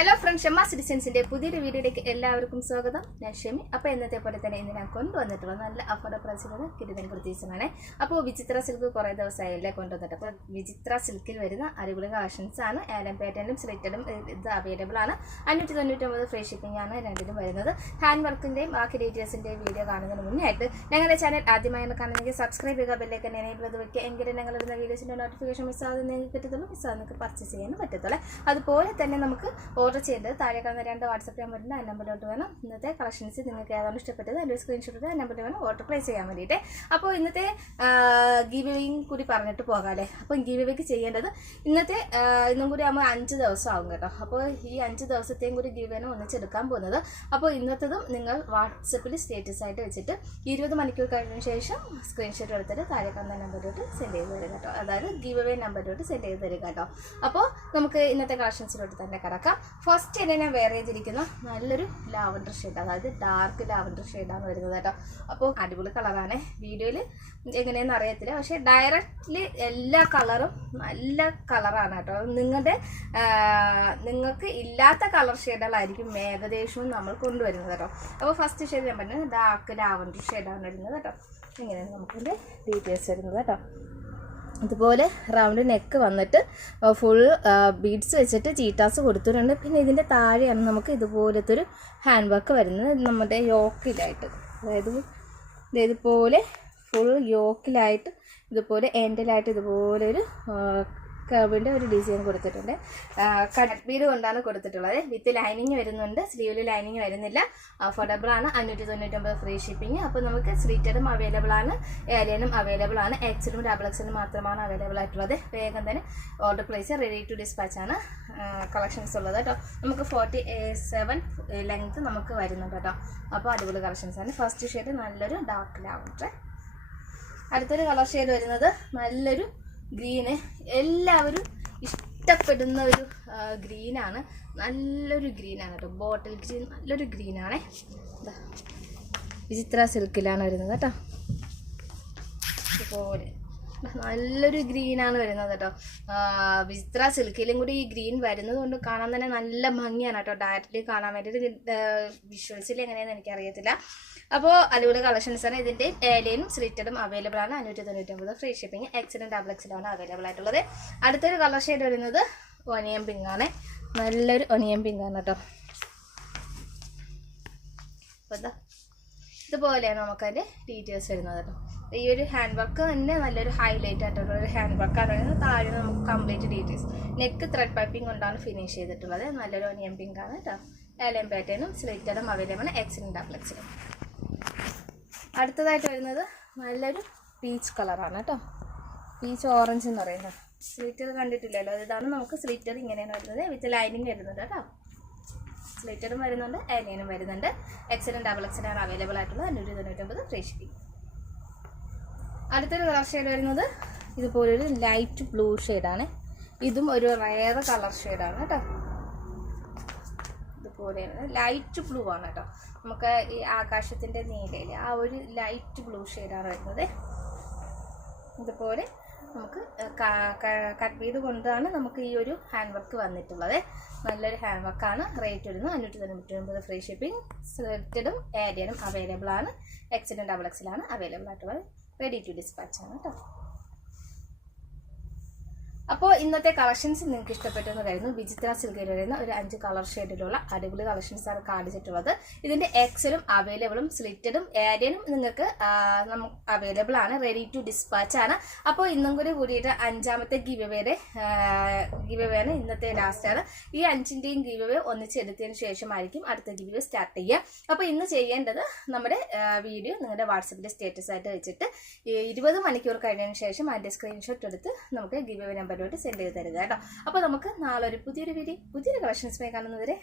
Hello friends, ഷെമ്മ സിറ്റിസൻസിൻ്റെ പുതിയൊരു വീഡിയോയിലേക്ക് എല്ലാവർക്കും സ്വാഗതം. ഞാൻ ഷെമി. അപ്പോൾ ഇന്നത്തെ പോലെ തന്നെ ഇന്ന് ഞാൻ കൊണ്ടുവന്നിട്ടുള്ളത് നല്ല അഫോർഡബിൾ പ്രൈസിലുള്ള കിടിലൻ കുർത്തീസുമാണ്. അപ്പോൾ വിചിത്ര സിൽക്ക് കുറേ ദിവസമായല്ലേ കൊണ്ടുവന്നിട്ട്. അപ്പോൾ വിചിത്ര സിൽക്കിൽ വരുന്ന അടിപൊളി കളക്ഷൻസ് ആണ്. ആലം പാറ്റേണും സ്ലിറ്റഡും ഇത് അവൈലബിൾ ആണ്. 599 ഫ്രീ ഷിപ്പിംഗ് ആണ് രണ്ടിലും വരുന്നത്. ഹാൻഡ് വർക്കിൻ്റെയും ബാക്കി ഡീറ്റെയിൽസിൻ്റെയും വീഡിയോ കാണുന്നതിന് മുന്നേ ആയിട്ട് ഞങ്ങളുടെ ചാനൽ ആദ്യമായി കാണുന്നെങ്കിൽ സബ്സ്ക്രൈബ് ചെയ്യുക, ബെല്ലൈക്കൻ എനേബിൾ ചെയ്ത് വയ്ക്കുക. എങ്കിലും ഞങ്ങളിടുന്ന വീഡിയോസിൻ്റെ നോട്ടിഫിക്കേഷൻ മിസ്സാതെ നിങ്ങൾക്ക് കിട്ടത്തുള്ളൂ. മിസ്സാതെ നിങ്ങൾക്ക് പർച്ചേസ് ചെയ്യാനും പറ്റത്തുള്ളൂ. അതുപോലെ തന്നെ നമുക്ക് ഓർഡർ ചെയ്യേണ്ടത് താഴെ കാണുന്ന 2 വാട്സപ്പ് നമ്പറിൻ്റെ ആ നമ്പറിലോട്ട് വേണം. ഇന്നത്തെ കളക്ഷൻസ് നിങ്ങൾക്ക് ഏതാണ് ഇഷ്ടപ്പെട്ടത് അതിൻ്റെ സ്ക്രീൻഷോട്ട് ആ നമ്പറിൽ വേണം ഓർഡർ പ്ലേസ് ചെയ്യാൻ വേണ്ടിയിട്ട്. അപ്പോൾ ഇന്നത്തെ ഗീവ് അവേയും കൂടി പറഞ്ഞിട്ട് പോകാമല്ലേ. അപ്പോൾ ഗീവ് അവേക്ക് ചെയ്യേണ്ടത് ഇന്നും കൂടി ആകുമ്പോൾ 5 ദിവസം ആകും കേട്ടോ. അപ്പോൾ ഈ 5 ദിവസത്തെയും കൂടി ഗീവ് അവേനെ ഒന്നിച്ചെടുക്കാൻ പോകുന്നത്. അപ്പോൾ ഇന്നത്തതും നിങ്ങൾ വാട്സപ്പിൽ സ്റ്റേറ്റസ് ആയിട്ട് വെച്ചിട്ട് 20 മണിക്കൂർ കഴിഞ്ഞ ശേഷം സ്ക്രീൻഷോട്ട് എടുത്തിട്ട് താഴെ കാണുന്ന നമ്പറിലോട്ട് സെൻഡ് ചെയ്ത് തരിക കേട്ടോ. അതായത് ഗീവ് അവേ നമ്പറിലോട്ട് സെൻഡ് ചെയ്ത് തരിക കേട്ടോ. അപ്പോൾ നമുക്ക് ഇന്നത്തെ കളക്ഷൻസിലോട്ട് തന്നെ കിടക്കാം. ഫസ്റ്റ് തന്നെ ഞാൻ വെയർ ചെയ്തിരിക്കുന്ന നല്ലൊരു ലാവൻഡർ ഷെയ്ഡ്, അതായത് ഡാർക്ക് ലാവൻഡർ ഷെയ്ഡാണ് വരുന്നത് കേട്ടോ. അപ്പോൾ അടിപൊളി കളറാണ്. വീഡിയോയിൽ എങ്ങനെയെന്ന് അറിയത്തില്ല, പക്ഷേ ഡയറക്റ്റ്ലി എല്ലാ കളറും നല്ല കളറാണ് കേട്ടോ. നിങ്ങൾക്ക് ഇല്ലാത്ത കളർ ഷെയ്ഡുകളായിരിക്കും ഏകദേശവും നമ്മൾ കൊണ്ടുവരുന്നത് കേട്ടോ. അപ്പോൾ ഫസ്റ്റ് ഷെയ്ഡ് ഞാൻ പറഞ്ഞത് ഡാർക്ക് ലാവൻഡർ ഷെയ്ഡാണ് വരുന്നത് കേട്ടോ. ഇങ്ങനെയാണ് നമുക്കിൻ്റെ ഡീറ്റെയിൽസ് വരുന്നത് കേട്ടോ. ഇതുപോലെ റൗണ്ട് നെക്ക് വന്നിട്ട് ഫുൾ ബീഡ്സ് വെച്ചിട്ട് ചീട്ടാസ് കൊടുത്തിട്ടുണ്ട്. പിന്നെ ഇതിൻ്റെ താഴെയാണ് നമുക്ക് ഇതുപോലത്തെ ഒരു ഹാൻഡ് വർക്ക് വരുന്നത്. നമ്മുടെ യോക്കിലായിട്ട്, അതായത് ഇതുപോലെ ഫുൾ യോക്കിലായിട്ട് ഇതുപോലെ എൻഡിലായിട്ട് ഇതുപോലെ ഒരു കർവിൻ്റെ ഒരു ഡിസൈൻ കൊടുത്തിട്ടുണ്ട്. കട്ട് ബീഡ് കൊണ്ടാണ് കൊടുത്തിട്ടുള്ളത്. വിത്ത് ലൈനിങ് വരുന്നുണ്ട്, സ്ലീവിൽ ലൈനിങ് വരുന്നില്ല. അഫോർഡബിൾ ആണ്. 599 ഫ്രീ ഷിപ്പിംഗ്. അപ്പോൾ നമുക്ക് സ്ലീറ്റഡും അവൈലബിൾ ആണ്, ഏരിയനും അവൈലബിൾ ആണ്. എക്സലും ഡബിൾ എക്സലും മാത്രമാണ് അവൈലബിൾ ആയിട്ടുള്ളത്. വേഗം തന്നെ order place, ready to dispatch ആണ് കളക്ഷൻസ് ഉള്ളത് കേട്ടോ. നമുക്ക് 47 ലെങ്ത് നമുക്ക് വരുന്നുണ്ട് കേട്ടോ. അപ്പോൾ അടിപൊളി കളക്ഷൻസ് ആണ്. ഫസ്റ്റ് ഷെയ്ഡ് നല്ലൊരു ഡാർക്ക് ലാവൻഡർ. അടുത്തൊരു കളർ ഷെയ്ഡ് വരുന്നത് നല്ലൊരു ഗ്രീന്, എല്ലാവരും ഇഷ്ടപ്പെടുന്ന ഒരു ഗ്രീനാണ്. നല്ലൊരു ഗ്രീനാണ് കേട്ടോ. ബോട്ടിൽ ഗ്രീൻ, നല്ലൊരു ഗ്രീനാണേ. വിചിത്ര സിൽക്കിലാണ് വരുന്നത് കേട്ടോ. ഇതുപോലെ നല്ലൊരു ഗ്രീനാണ് വരുന്നത് കേട്ടോ. വിചിത്ര സിൽക്കിലും കൂടി ഈ ഗ്രീൻ വരുന്നത് കൊണ്ട് കാണാൻ തന്നെ നല്ല ഭംഗിയാണ് കേട്ടോ. ഡയറക്റ്റ്ലി കാണാൻ വേണ്ടിയിട്ട് വിഷ്വൽസിൽ എങ്ങനെയാണെന്ന് എനിക്കറിയത്തില്ല. അപ്പോൾ അടിപൊളി കളക്ഷൻസ് ആണ്. ഇതിൻ്റെ ഏലിയനും സ്ലിറ്റഡും അവൈലബിൾ ആണ്. 599 ഫ്രീ ഷിപ്പിംഗ്. എക്സലും ഡബിൾ എക്സലാണ് അവൈലബിൾ ആയിട്ടുള്ളത്. അടുത്തൊരു കളർ ഷെയ്ഡ് വരുന്നത് ഒനിയൻ പിങ്ക് ആണ്. നല്ലൊരു ഒനിയൻ പിങ്ക് ആണ് കേട്ടോ. അപ്പോൾ ഇതുപോലെയാണ് നമുക്കതിൻ്റെ ഡീറ്റെയിൽസ് വരുന്നത് കേട്ടോ. ഈ ഒരു ഹാൻഡ് വർക്ക് തന്നെ നല്ലൊരു ഹൈലൈറ്റ് ആയിട്ടുള്ള ഒരു ഹാൻഡ് വർക്കാണ് വരുന്നത്. താഴെ നമുക്ക് complete details. Neck thread piping കൊണ്ടാണ് ഫിനിഷ് ചെയ്തിട്ടുള്ളത്. നല്ലൊരു ഒനിയൻ പിങ്ക് ആണ് കേട്ടോ. ഏലം പാറ്റേണും സ്ലിറ്റഡും അവൈലബിൾ ആണ്. എക്സലും ഡബിൾ എക്സലും. അടുത്തതായിട്ട് വരുന്നത് നല്ലൊരു പീച്ച് കളറാണ് കേട്ടോ. പീച്ച് ഓറഞ്ച് എന്ന് പറയുന്നത്. സ്ലിറ്റർ കണ്ടിട്ടില്ലല്ലോ, ഇതാണ് നമുക്ക് സ്ലിറ്റർ ഇങ്ങനെയാണ് വരുന്നത്. വിത്ത് ലൈനിങ് വരുന്നുണ്ട് കേട്ടോ. സ്ലിറ്ററും വരുന്നുണ്ട്, ഏലിയനും വരുന്നുണ്ട്. എക്സലും ഡബിൾ എക്സലാണ് അവൈലബിൾ ആയിട്ടുള്ളത്. 599 ഫ്രീ ഷിപ്പിംഗ്. അടുത്തൊരു കളർ ഷെയ്ഡ് വരുന്നത് ഇതുപോലൊരു ലൈറ്റ് ബ്ലൂ ഷെയ്ഡാണ്. ഇതും ഒരു റയർ കളർ ഷെയ്ഡാണ് കേട്ടോ. ഇതുപോലെയാണ്, ലൈറ്റ് ബ്ലൂ ആണ് കേട്ടോ. നമുക്ക് ഈ ആകാശത്തിൻ്റെ നീലയിൽ ആ ഒരു ലൈറ്റ് ബ്ലൂ ഷെയ്ഡാണ് വരുന്നത്. ഇതുപോലെ നമുക്ക് കട്ട് ബീഡ് കൊണ്ടാണ് നമുക്ക് ഈ ഒരു ഹാൻഡ് വർക്ക് വന്നിട്ടുള്ളത്. നല്ലൊരു ഹാൻഡ് വർക്കാണ്. റേറ്റ് വരുന്നത് 599 ഫ്രീ ഷിപ്പിംഗ്. സ്ലിറ്റഡും ഏരിയനും അവൈലബിൾ ആണ്. എക്സലും ഡബിൾ എക്സലാണ് അവൈലബിൾ ആയിട്ടുള്ളത്. റെഡി ടു ഡിസ്പാച്ച് ആണ് കേട്ടോ. അപ്പോൾ ഇന്നത്തെ കളക്ഷൻസ് നിങ്ങൾക്ക് ഇഷ്ടപ്പെട്ടെന്ന് കരുതുന്നു. വിചിത്ര സിൽക്കിൽ വരുന്ന ഒരു 5 കളർ ഷെയ്ഡിലുള്ള അടിപൊളി കളക്ഷൻസ് ആണ് കാണിച്ചിട്ടുള്ളത്. ഇതിൻ്റെ എക്സലും അവൈലബിളും സ്ലിറ്റഡും ഏരിയനും നിങ്ങൾക്ക് അവൈലബിൾ ആണ്. റെഡി ടു ഡിസ്പാച്ച് ആണ്. അപ്പോൾ ഇന്നും കൂടി കൂടിയിട്ട് 5ാമത്തെ ഗിവ് അവേയാണ്. ഇന്നത്തെ ലാസ്റ്റാണ്. ഈ 5ൻ്റെയും ഗിവ് അവേ ഒന്നിച്ചെടുത്തതിന് ശേഷമായിരിക്കും അടുത്ത ഗിവ് അവേ സ്റ്റാർട്ട് ചെയ്യുക. അപ്പോൾ ഇന്ന് ചെയ്യേണ്ടത് നമ്മുടെ വീഡിയോ നിങ്ങളുടെ വാട്സപ്പിൽ സ്റ്റേറ്റസ് ആയിട്ട് വെച്ചിട്ട് 20 മണിക്കൂർ കഴിഞ്ഞതിന് ശേഷം അതിൻ്റെ സ്ക്രീൻഷോട്ട് എടുത്ത് നമുക്ക് ഗിവ് അവേ നമ്പർ സെൻഡ് ചെയ്ത് തരുക കേട്ടോ. അപ്പോൾ നമുക്ക് നാളെ ഒരു പുതിയൊരു കളക്ഷൻസ് കാണുന്നവരെ